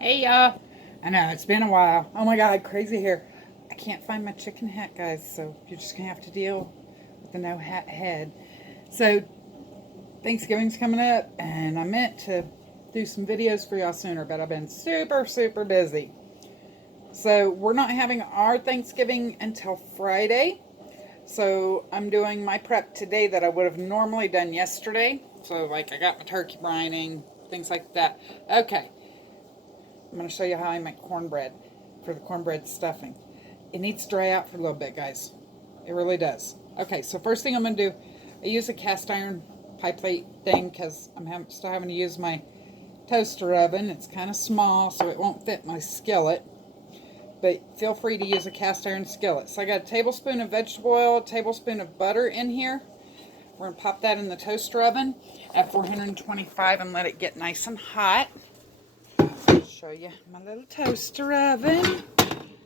Hey y'all. I know it's been a while. Oh my god, crazy here. I can't find my chicken hat, guys, so you're just gonna have to deal with the no hat head. So Thanksgiving's coming up, and I meant to do some videos for y'all sooner, but I've been super busy. So we're not having our Thanksgiving until Friday. So I'm doing my prep today that I would have normally done yesterday. So like I got my turkey brining, things like that. Okay. I'm going to show you how I make cornbread for the cornbread stuffing. It needs to dry out for a little bit, guys. It really does. Okay, so first thing I'm going to do, I use a cast iron pie plate thing because I'm still having to use my toaster oven. It's kind of small, so it won't fit my skillet. But feel free to use a cast iron skillet. So I got a tablespoon of vegetable oil, a tablespoon of butter in here. We're going to pop that in the toaster oven at 425 and let it get nice and hot. Show you my little toaster oven.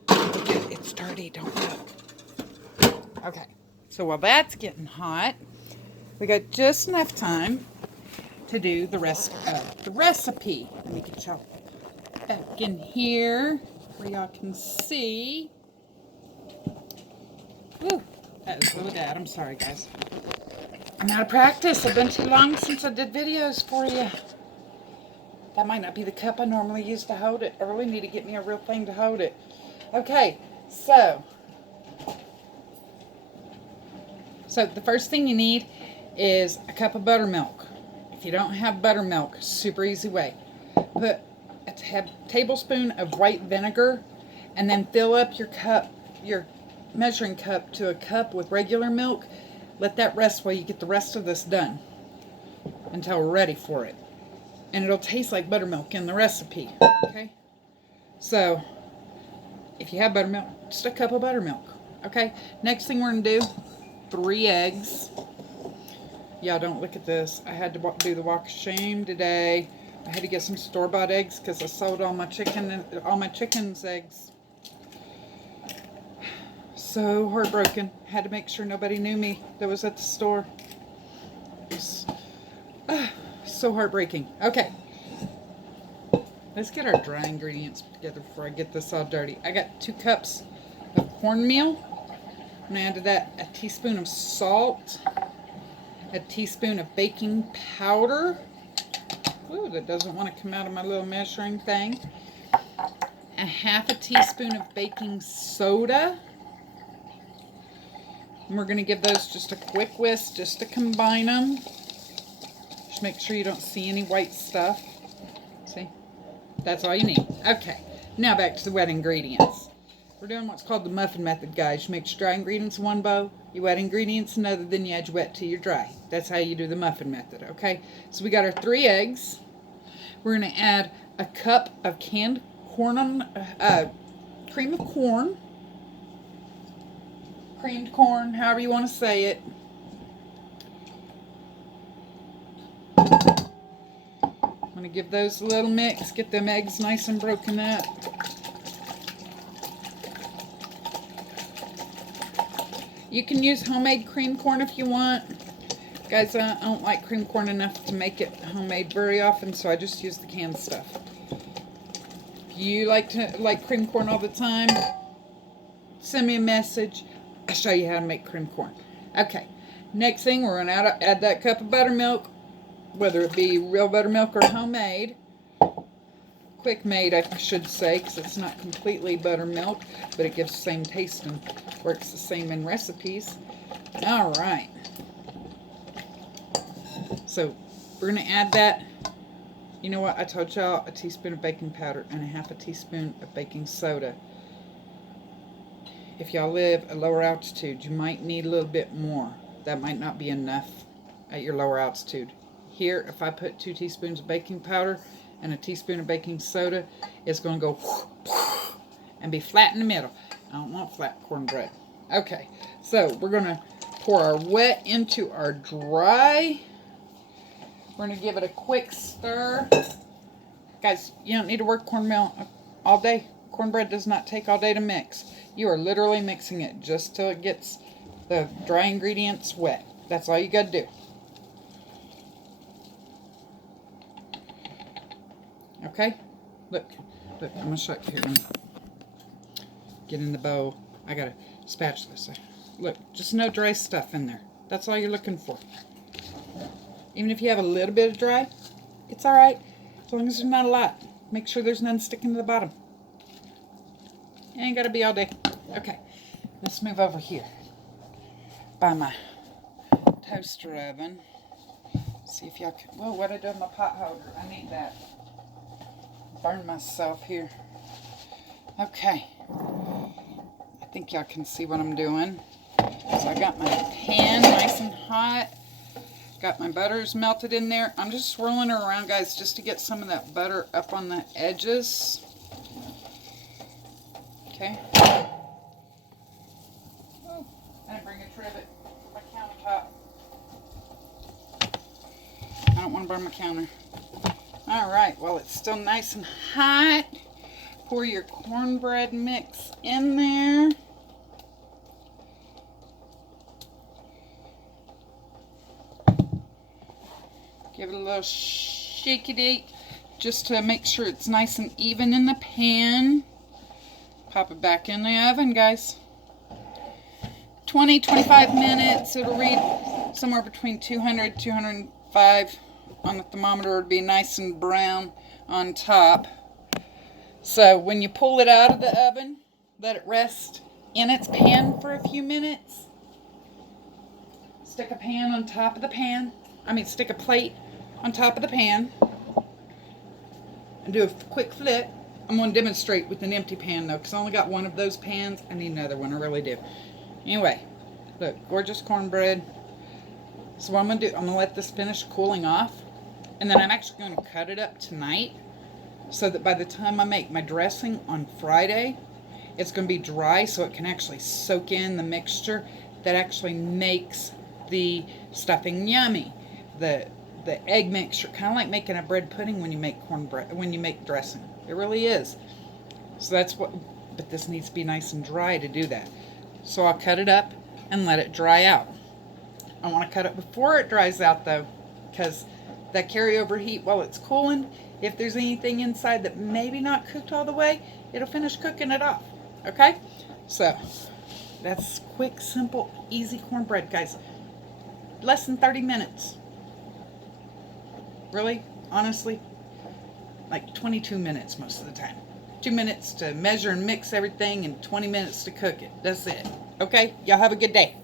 It's dirty, don't look. Okay, so while that's getting hot, we got just enough time to do the rest of the recipe. Let me get y'all back in here where y'all can see. Whew, that is really bad. I'm sorry, guys. I'm out of practice. It's been too long since I did videos for you. That might not be the cup I normally use to hold it. I really need to get me a real thing to hold it. Okay, so the first thing you need is a cup of buttermilk. If you don't have buttermilk, super easy way. Put a tablespoon of white vinegar and then fill up your measuring cup to a cup with regular milk. Let that rest while you get the rest of this done until we're ready for it. And it'll taste like buttermilk in the recipe, okay? So, if you have buttermilk, just a cup of buttermilk, okay? Next thing we're going to do, 3 eggs. Y'all don't look at this. I had to do the walk of shame today. I had to get some store-bought eggs because I sold all my chicken's eggs. So heartbroken. Had to make sure nobody knew me that was at the store. So heartbreaking. Okay. Let's get our dry ingredients together before I get this all dirty. I got 2 cups of cornmeal. I'm going to add to that a teaspoon of salt, a teaspoon of baking powder. Ooh, that doesn't want to come out of my little measuring thing. A half a teaspoon of baking soda. And we're going to give those just a quick whisk just to combine them. Just make sure you don't see any white stuff. See? That's all you need. Okay, now back to the wet ingredients. We're doing what's called the muffin method, guys. You mix dry ingredients in one bowl, you wet ingredients in another, then you add your wet till you're dry. That's how you do the muffin method, okay? So we got our 3 eggs. We're going to add a cup of canned corn, cream of corn. Creamed corn, however you want to say it. I'm going to give those a little mix, get them eggs nice and broken up. You can use homemade cream corn if you want. Guys, I don't like cream corn enough to make it homemade very often, so I just use the canned stuff. If you like cream corn all the time, send me a message. I'll show you how to make cream corn. Okay, next thing, we're going to add that cup of buttermilk, whether it be real buttermilk or homemade. Quick made, I should say, because it's not completely buttermilk, but it gives the same taste and works the same in recipes. All right. So we're going to add that. You know what? I told y'all, a teaspoon of baking powder and a half a teaspoon of baking soda. If y'all live at lower altitude, you might need a little bit more. That might not be enough at your lower altitude. Here, if I put 2 teaspoons of baking powder and a teaspoon of baking soda, it's going to go and be flat in the middle. I don't want flat cornbread. Okay, so we're going to pour our wet into our dry. We're going to give it a quick stir. Guys, you don't need to work cornmeal all day. Cornbread does not take all day to mix. You are literally mixing it just till it gets the dry ingredients wet. That's all you got to do. Okay? Look, Look, I'm going to show you here. Get in the bowl. I got a spatula. So look, just no dry stuff in there. That's all you're looking for. Even if you have a little bit of dry, it's alright. As long as there's not a lot. Make sure there's none sticking to the bottom. It ain't got to be all day. Okay, let's move over here by my toaster oven. See if y'all can. Whoa, what I do with my pot holder? I need that. Burn myself here. Okay. I think y'all can see what I'm doing. So I got my pan nice and hot. Got my butters melted in there. I'm just swirling her around, guys, just to get some of that butter up on the edges. Okay. Oh, I didn't bring a trivet for my countertop. I don't want to burn my counter. Alright, well, it's still nice and hot. Pour your cornbread mix in there. Give it a little shaky-date just to make sure it's nice and even in the pan. Pop it back in the oven, guys. 20-25 minutes. It'll read somewhere between 200 205 on the thermometer. It'll be nice and brown on top. So when you pull it out of the oven, let it rest in its pan for a few minutes. Stick a pan on top of the pan. Stick a plate on top of the pan. And do a quick flip. I'm going to demonstrate with an empty pan though, because I only got one of those pans. I need another one, I really do. Anyway, look, gorgeous cornbread. So what I'm going to do, I'm going to let this finish cooling off. And then I'm actually going to cut it up tonight, so that by the time I make my dressing on Friday, it's going to be dry so it can actually soak in the mixture that actually makes the stuffing yummy. The egg mixture, kind of like making a bread pudding when you make cornbread, when you make dressing. It really is. So that's what, but this needs to be nice and dry to do that. So I'll cut it up and let it dry out. I want to cut it before it dries out though, because that carryover heat while it's cooling, if there's anything inside that maybe not cooked all the way, it'll finish cooking it off. Okay? So that's quick, simple, easy cornbread, guys. Less than 30 minutes. Really, honestly, like 22 minutes most of the time. 2 minutes to measure and mix everything and 20 minutes to cook it. That's it. Okay? Y'all have a good day.